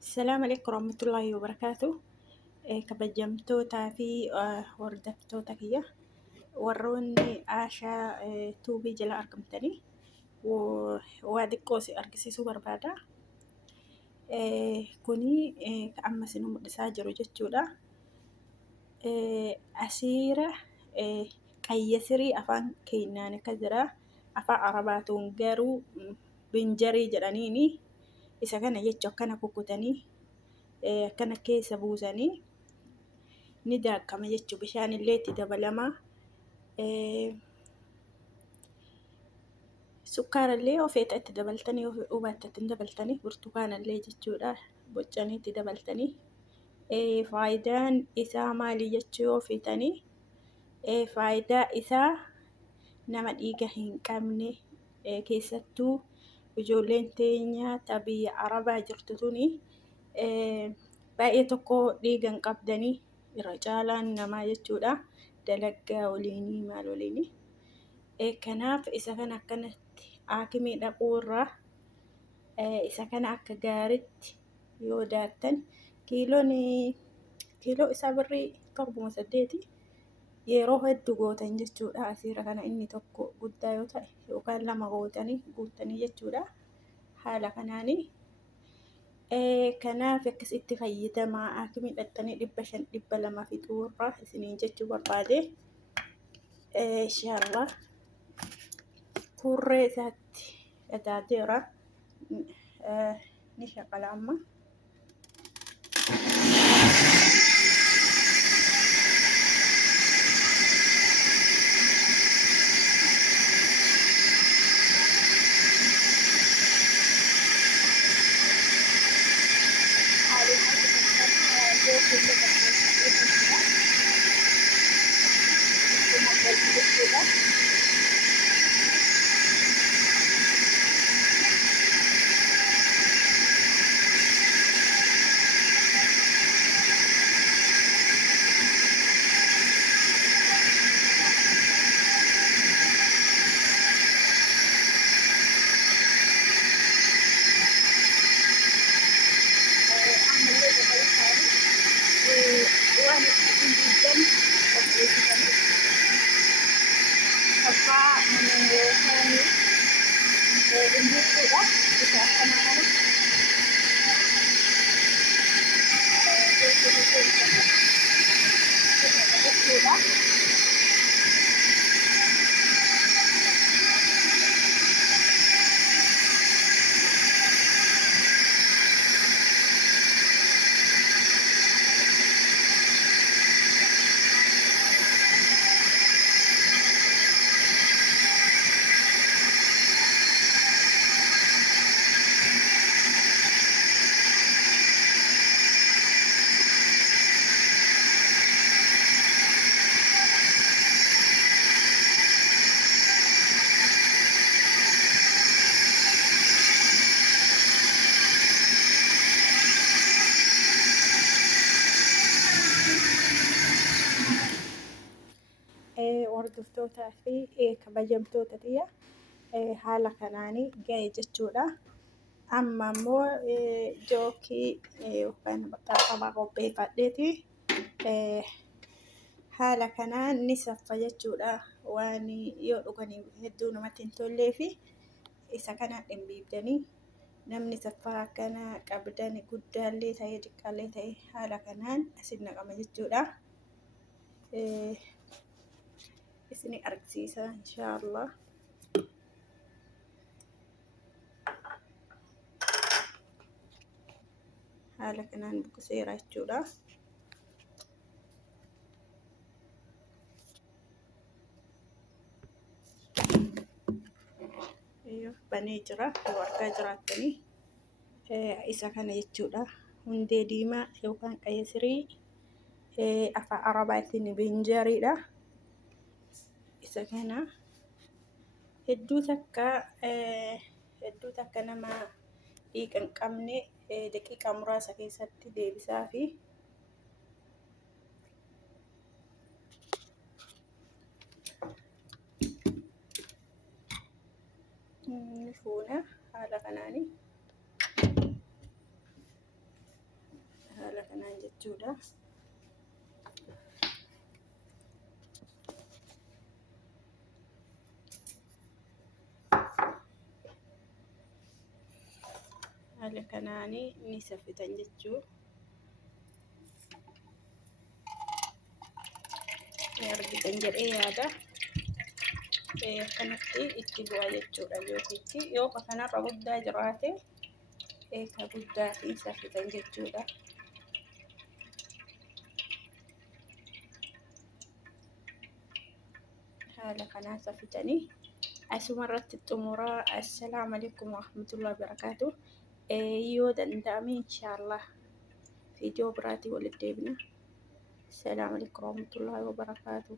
Assalamu alaikum warahmatullahi wabarakatuh. Kabajamtootaa fi hordoftoota kiyya warroonni Aashaa tuubii jala argamtanii waa xiqqoo si argisiisuu barbaada. Kuni amma isin mul'isaa jiru jechuudha. Asiira qayyasirii afaan keenyaan akka jira. Afaan Arabaatuun garuu binjarii jedhaniini isa kana jechuun akkana kukkutanii akkana keessa buusanii ni daakama jechuudha. Bishaan illee itti dabalama. Sukkaara illee ofeeta itti dabaltanii hubatta itti dabaltanii burtukaana illee jechuudha. Boccanii itti dabaltanii faayidaan isaa maali jechuu yoo feetanii faayidaa isaa nama dhiiga hin qabne keessattuu ijoolleen teenya biyya Arabaa jirtu tuni baay'ee tokko dhiiga hin qabdanii irra caalaan namaa jechuudha. Dalagaa waliinii maal waliinii. Kanaaf isa kana akkanatti haakimii dhaquu irraa isa kana akka gaariitti yoo daattan kiiloo isaa birrii 7.8 yeroo hedduu gootan jechuudha. Asiira kana inni tokko guddaa yoo ta'e yookaan 2 gootanii guuttanii jechuudha. Haala kanaanii kanaaf akkasitti fayyadamaa haakimii dhaqxanii 500-200 fixuu irraa isiniin jechuu barbaade. Inshallah turree isaatti adaadeera ni shaqala amma. Hordoftootaa fi kabajamtoota tiyya haala kanaanii ga'e jechuudha. Amma immoo jookii yookaan baxaafamaa qopheeffadheeti haala kanaan ni saffa jechuudha. Waan yoo dhuganii hedduu namatti hin tollee fi isa kana dhimbiibdanii namni saffaa akkana qabdan guddaallee ta'ee xiqqaallee ta'e haala kanaan asin naqama jechuudha. Isini argisiisa inshallah. Haala kanaan bukuseera jechuudha. Banee jira yoo argaa jiraattanii isa kana jechuudha. Hundee diimaa yookaan qayyasirii afaan Arabaatiin binjariidha. Isa kana hedduu takka nama dhiiga hin qabne daqiiqaa muraasa keessatti deebisaa fi fuuna haala kanaanii jechuudha. Haala kanaan ni saffitan jechuu ni argitan jedhee yaada. Kanatti itti bu'a jechuudha yookiitti yoo kanarra guddaa jiraate ka guddaatiin saffitan jechuudha. Haala kanaan saffitanii asuma irratti xumuraa. Assalaamu alaikum warahmatullahi wabarakaatuh. Yoo danda'ame inshaallah viidiyoo biraatii walitti deebina. Assalaamu alaikum warahmatullahi wabarakaatuh.